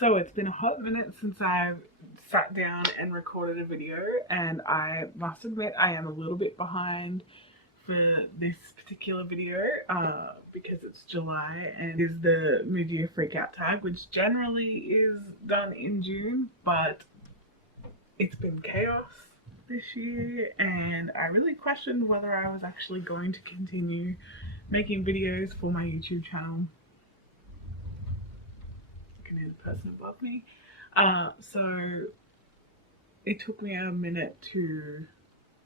So it's been a hot minute since I've sat down and recorded a video, and I must admit I am a little bit behind for this particular video because it's July and is the mid-year freakout tag, which generally is done in June, but it's been chaos this year, and I really questioned whether I was actually going to continue making videos for my YouTube channel. I can hear the person above me. So it took me a minute to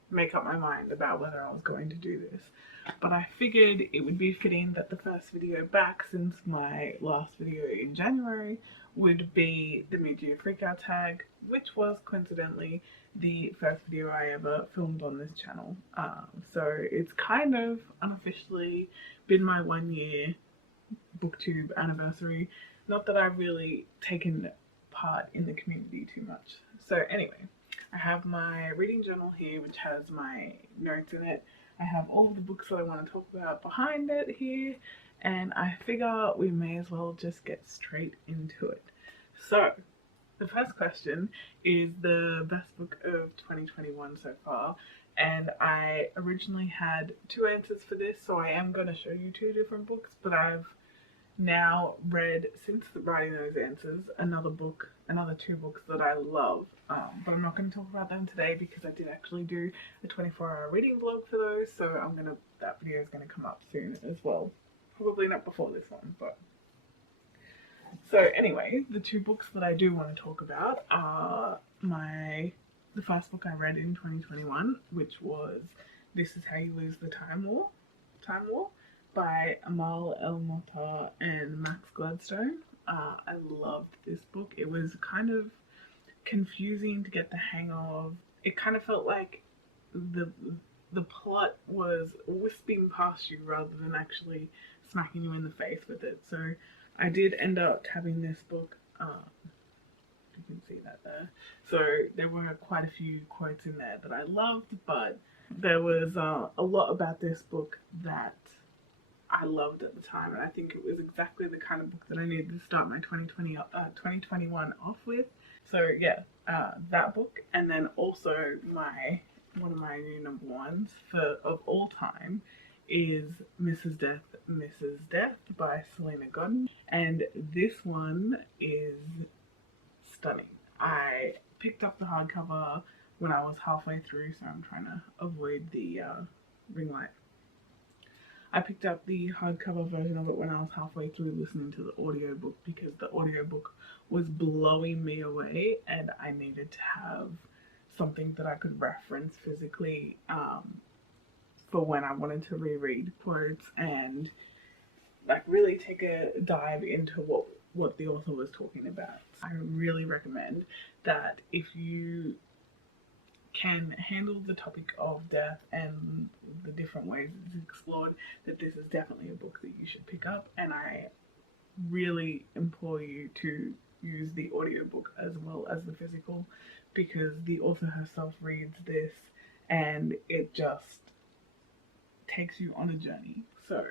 make up my mind about whether I was going to do this, but I figured it would be fitting that the first video back since my last video in January would be the mid-year freakout tag, which was coincidentally the first video I ever filmed on this channel. So it's kind of unofficially been my 1 year Booktube anniversary. Not that I've really taken part in the community too much. So anyway, I have my reading journal here, which has my notes in it. I have all of the books that I want to talk about behind it here, and I figure we may as well just get straight into it. So, the first question is the best book of 2021 so far, and I originally had two answers for this, so I am going to show you two different books, but I've now read, since writing those answers, another two books that I love, but I'm not going to talk about them today because I did actually do a 24-hour reading vlog for those, so that video is going to come up soon as well. Probably not before this one, but... So anyway, the two books that I do want to talk about are the first book I read in 2021, which was This Is How You Lose the Time War, by Amal El-Mohtar and Max Gladstone. I loved this book. It was kind of confusing to get the hang of. It kind of felt like the plot was wisping past you rather than actually smacking you in the face with it. So I did end up tabbing this book. You can see that there. So there were quite a few quotes in there that I loved, but there was a lot about this book that I loved at the time, and I think it was exactly the kind of book that I needed to start my 2021 off with. So yeah, that book, and then also one of my new number ones of all time is Mrs. Death by Selena Godin, and this one is stunning. I picked up the hardcover when I was halfway through, so I'm trying to avoid the ring light. I picked up the hardcover version of it when I was halfway through listening to the audiobook because the audiobook was blowing me away and I needed to have something that I could reference physically for when I wanted to reread quotes and like really take a dive into what the author was talking about. I really recommend that if you can handle the topic of death and the different ways it's explored, that this is definitely a book that you should pick up, and I really implore you to use the audiobook as well as the physical because the author herself reads this and it just takes you on a journey. So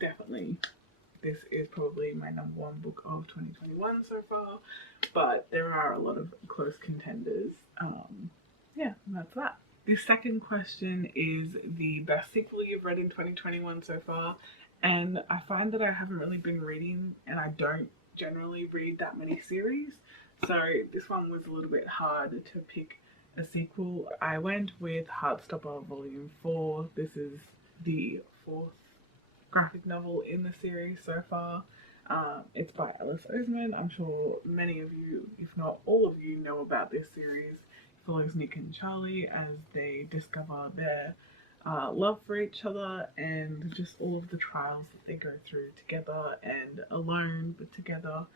definitely this is probably my number one book of 2021 so far, but there are a lot of close contenders. Yeah, that's that. The second question is the best sequel you've read in 2021 so far, and I find that I haven't really been reading, and I don't generally read that many series, so this one was a little bit hard to pick a sequel. I went with Heartstopper Volume 4. This is the fourth graphic novel in the series so far. It's by Alice Oseman. I'm sure many of you, if not all of you, know about this series. It follows Nick and Charlie as they discover their love for each other and just all of the trials that they go through together and alone but together.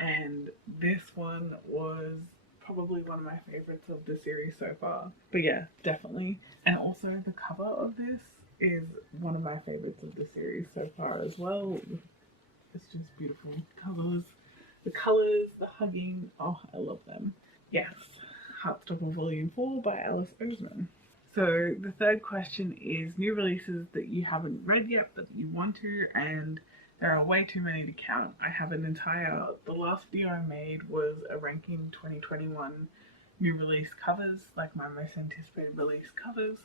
And this one was probably one of my favorites of the series so far. But yeah, definitely. And also the cover of this is one of my favorites of the series so far as well. It's just beautiful. The colours, the hugging, oh, I love them. Yes, Heartstopper Volume 4 by Alice Oseman. So the third question is new releases that you haven't read yet but that you want to, and There are way too many to count. I have the last video I made was a ranking 2021 new release covers, like my most anticipated release covers,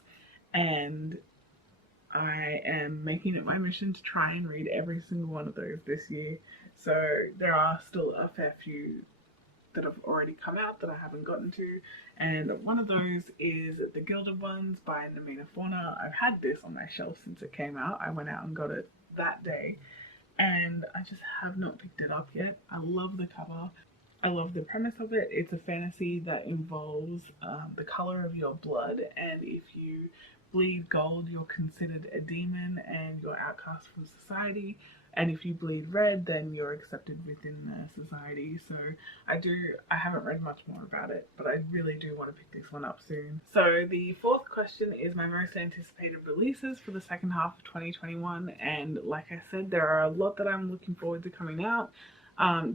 and I am making it my mission to try and read every single one of those this year. So there are still a fair few that have already come out that I haven't gotten to, and one of those is The Gilded Ones by Namina Fauna. I've had this on my shelf since it came out. I went out and got it that day, and I just have not picked it up yet. I love the cover. I love the premise of it. It's a fantasy that involves the color of your blood, and if you bleed gold, you're considered a demon and you're outcast from society. And if you bleed red, then you're accepted within the society. So I haven't read much more about it, but I really do want to pick this one up soon. So the fourth question is my most anticipated releases for the second half of 2021. And like I said, there are a lot that I'm looking forward to coming out.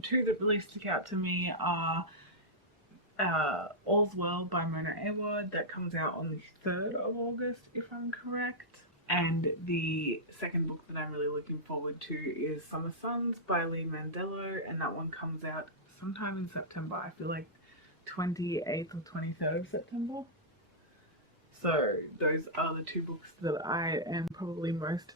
Two that really stick out to me are All's Well by Mona Awad, that comes out on the 3rd of August, if I'm correct. And the second book that I'm really looking forward to is Summer Suns by Lee Mandello, and that one comes out sometime in September. I feel like 28th or 23rd of September. So those are the two books that I am probably most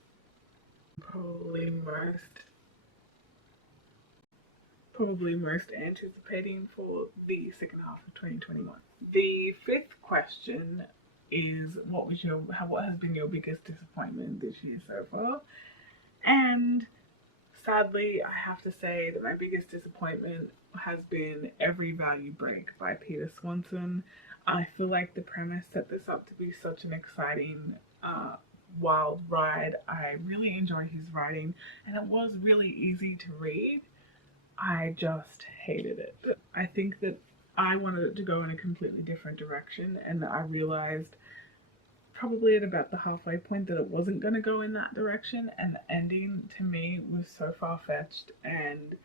anticipating for the second half of 2021. The fifth question is what has been your biggest disappointment this year so far? And sadly, I have to say that my biggest disappointment has been Every Value Break by Peter Swanson. I feel like the premise set this up to be such an exciting wild ride. I really enjoy his writing, and it was really easy to read. I just hated it. I think that I wanted it to go in a completely different direction, and I realized probably at about the halfway point that it wasn't going to go in that direction, and the ending to me was so far-fetched and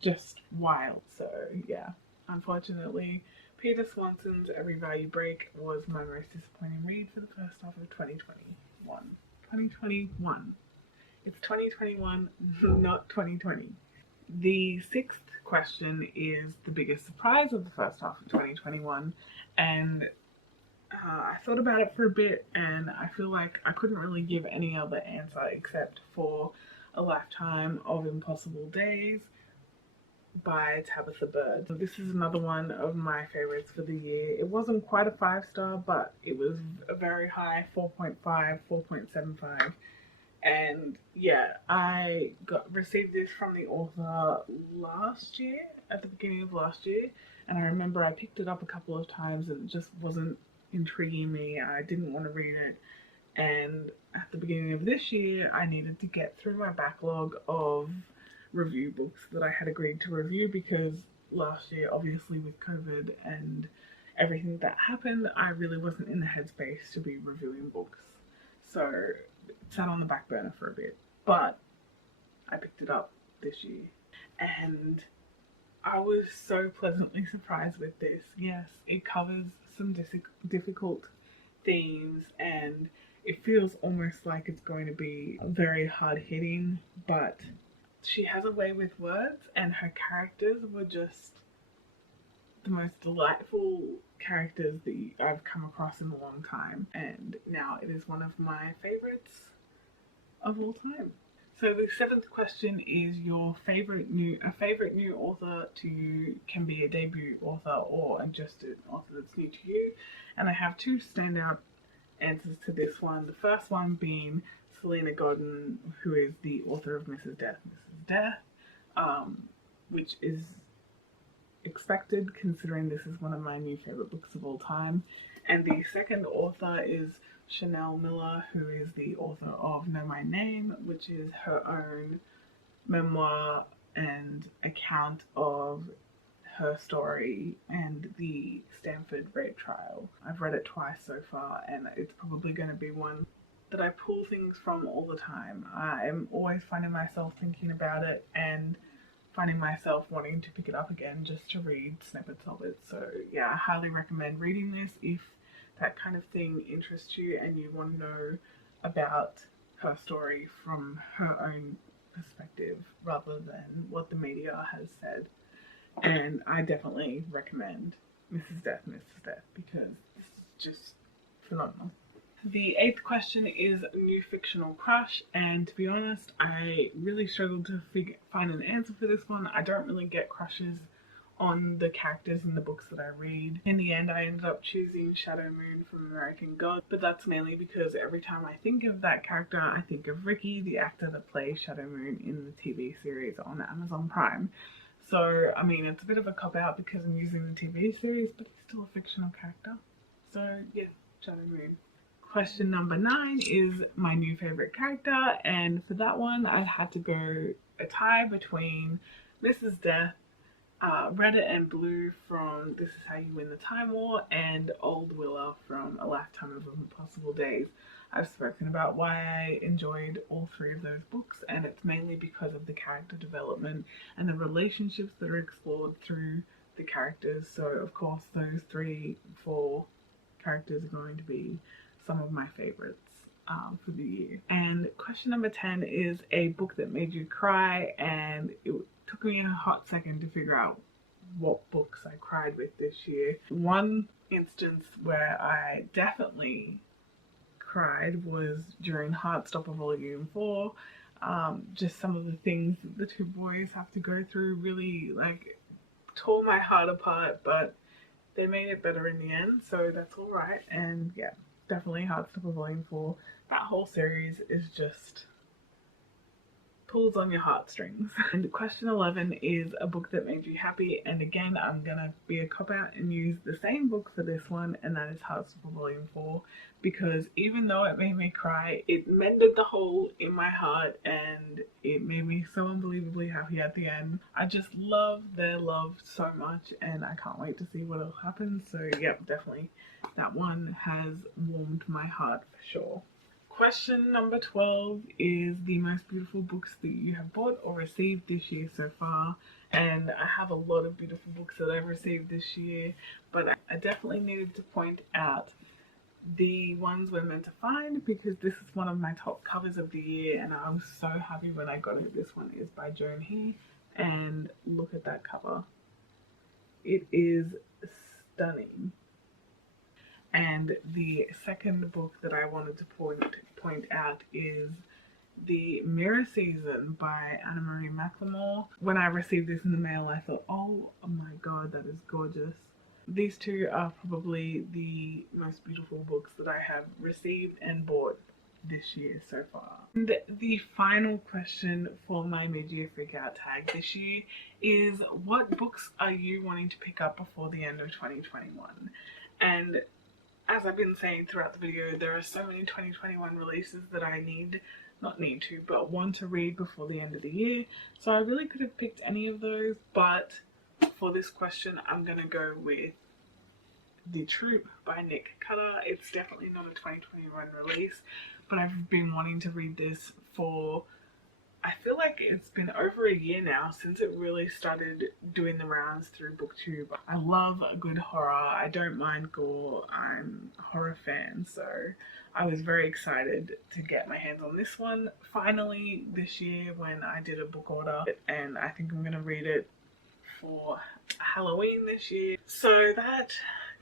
just wild. So yeah, unfortunately, Peter Swanson's Every Value Break was my most disappointing read for the first half of 2021. 2021. It's 2021, not 2020. The sixth question is the biggest surprise of the first half of 2021, and I thought about it for a bit, and I feel like I couldn't really give any other answer except for A Lifetime of Impossible Days by Tabitha Bird. So this is another one of my favorites for the year. It wasn't quite a 5-star, but it was a very high 4.5, 4.75. And yeah, I received this from the author last year, at the beginning of last year, and I remember I picked it up a couple of times and it just wasn't intriguing me. I didn't want to read it, and at the beginning of this year I needed to get through my backlog of review books that I had agreed to review, because last year, obviously with COVID and everything that happened, I really wasn't in the headspace to be reviewing books. So it sat on the back burner for a bit, but I picked it up this year and I was so pleasantly surprised with this. Yes, it covers some difficult themes, and it feels almost like it's going to be very hard hitting, but she has a way with words, and her characters were just the most delightful characters that I've come across in a long time, and now it is one of my favorites of all time. So the seventh question is your favorite new author to you. Can be a debut author or just an author that's new to you. And I have two standout answers to this one. The first one being Selena Godden, who is the author of Mrs. Death, which is expected considering this is one of my new favorite books of all time. And the second author is Chanel Miller, who is the author of Know My Name, which is her own memoir and account of her story and the Stanford rape trial. I've read it twice so far, and it's probably going to be one that I pull things from all the time. I'm always finding myself thinking about it and finding myself wanting to pick it up again just to read snippets of it. So yeah, I highly recommend reading this if that kind of thing interests you and you want to know about her story from her own perspective rather than what the media has said. And I definitely recommend Mrs. Death, Mrs. Death, because this is just phenomenal. The eighth question is new fictional crush, and to be honest, I really struggled to find an answer for this one. I don't really get crushes on the characters in the books that I read. In the end, I ended up choosing Shadow Moon from American God, but that's mainly because every time I think of that character, I think of Ricky, the actor that plays Shadow Moon in the TV series on Amazon Prime. So, I mean, it's a bit of a cop-out because I'm using the TV series, but he's still a fictional character. So, yeah, Shadow Moon. Question number 9 is my new favourite character, and for that one I had to go a tie between Mrs. Death, Red and Blue from This Is How You Win the Time War, and Old Willa from A Lifetime of Impossible Days. I've spoken about why I enjoyed all 3 of those books, and it's mainly because of the character development and the relationships that are explored through the characters. So of course those 4 characters are going to be some of my favorites for the year. And question number 10 is a book that made you cry, and it took me a hot second to figure out what books I cried with this year. One instance where I definitely cried was during Heartstopper Volume 4. Just some of the things that the 2 boys have to go through really like tore my heart apart, but they made it better in the end, so that's alright. And yeah, definitely Heartstopper Volume 4. That whole series is just pulls on your heartstrings. And question 11 is a book that made you happy, and again I'm gonna be a cop-out and use the same book for this one, and that is Heartstopper Volume 4, because even though it made me cry, it mended the hole in my heart and it made me so unbelievably happy at the end. I just love their love so much, and I can't wait to see what else happens. So yep, definitely that one has warmed my heart for sure. Question number 12 is the most beautiful books that you have bought or received this year so far. And I have a lot of beautiful books that I've received this year, but I definitely needed to point out the ones we're meant to find, because this is one of my top covers of the year, and I was so happy when I got it. This one is by Joan He, and look at that cover. It is stunning. And the second book that I wanted to point out is The Mirror Season by Anna Marie McLemore. When I received this in the mail, I thought, oh my god, that is gorgeous. These 2 are probably the most beautiful books that I have received and bought this year so far. And the final question for my mid-year freakout tag this year is, what books are you wanting to pick up before the end of 2021? And as I've been saying throughout the video, there are so many 2021 releases that I want to read before the end of the year. So I really could have picked any of those, but for this question, I'm going to go with The Troop by Nick Cutter. It's definitely not a 2021 release, but I've been wanting to read this for, I feel like it's been over a year now since it really started doing the rounds through Booktube. I love a good horror. I don't mind gore. I'm a horror fan, so I was very excited to get my hands on this one finally this year when I did a book order, and I think I'm going to read it for Halloween this year. So that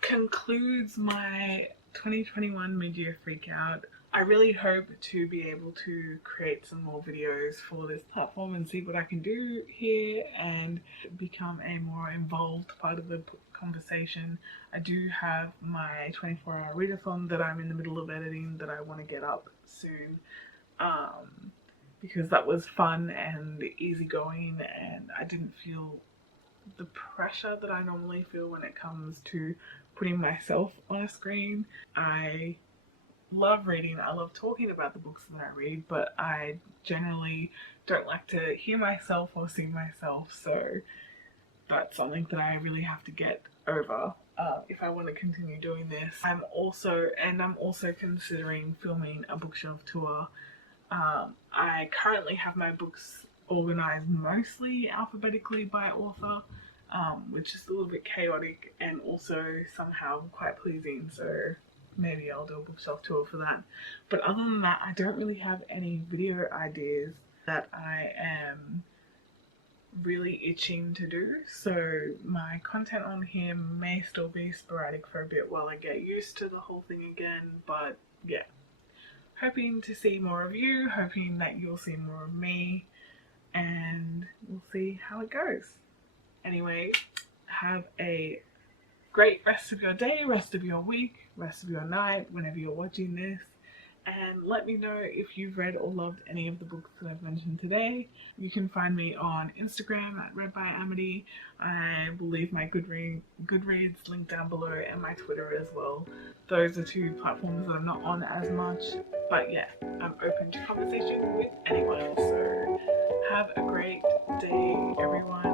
concludes my 2021 mid-year freakout. I really hope to be able to create some more videos for this platform and see what I can do here and become a more involved part of the conversation. I do have my 24-hour readathon that I'm in the middle of editing that I want to get up soon, because that was fun and easygoing, and I didn't feel the pressure that I normally feel when it comes to putting myself on a screen. I love reading, I love talking about the books that I read, but I generally don't like to hear myself or see myself, so that's something that I really have to get over if I want to continue doing this. I'm also considering filming a bookshelf tour. I currently have my books organized mostly alphabetically by author, which is a little bit chaotic and also somehow quite pleasing, so maybe I'll do a bookshelf tour for that. But other than that, I don't really have any video ideas that I am really itching to do. So my content on here may still be sporadic for a bit while I get used to the whole thing again, but yeah, hoping to see more of you, hoping that you'll see more of me, and we'll see how it goes. Anyway, have a great rest of your day, rest of your week, rest of your night, whenever you're watching this. And let me know if you've read or loved any of the books that I've mentioned today. You can find me on Instagram at Read by Amity. I will leave my Goodreads link down below and my Twitter as well. Those are two platforms that I'm not on as much, but yeah, I'm open to conversation with anyone. So have a great day, everyone.